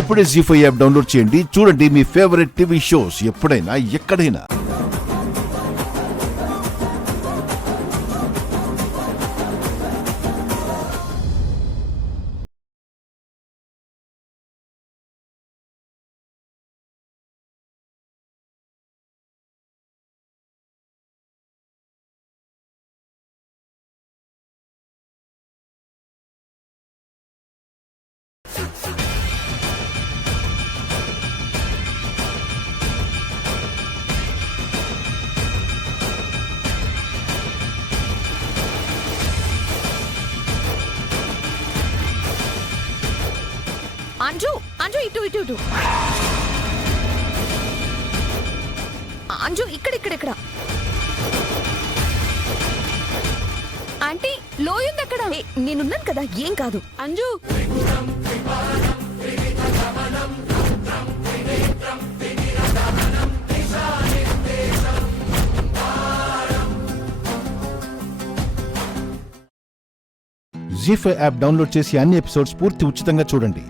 ఇప్పుడే జీ5 app download చేయండి. చూడండి మీ ఫేవరెట్ టీవీ షోస్ ఎప్పుడైనా ఎక్కడైనా. అంజు అంజు ఇటు ఇటు ఇటు అంజు ఇక్కడ ఆంటీ లోయుంది అక్కడ. నేనున్నాను కదా, ఏం కాదు. అంజు జీ5 యాప్ డౌన్లోడ్ చేసి అన్ని ఎపిసోడ్స్ పూర్తి ఉచితంగా చూడండి.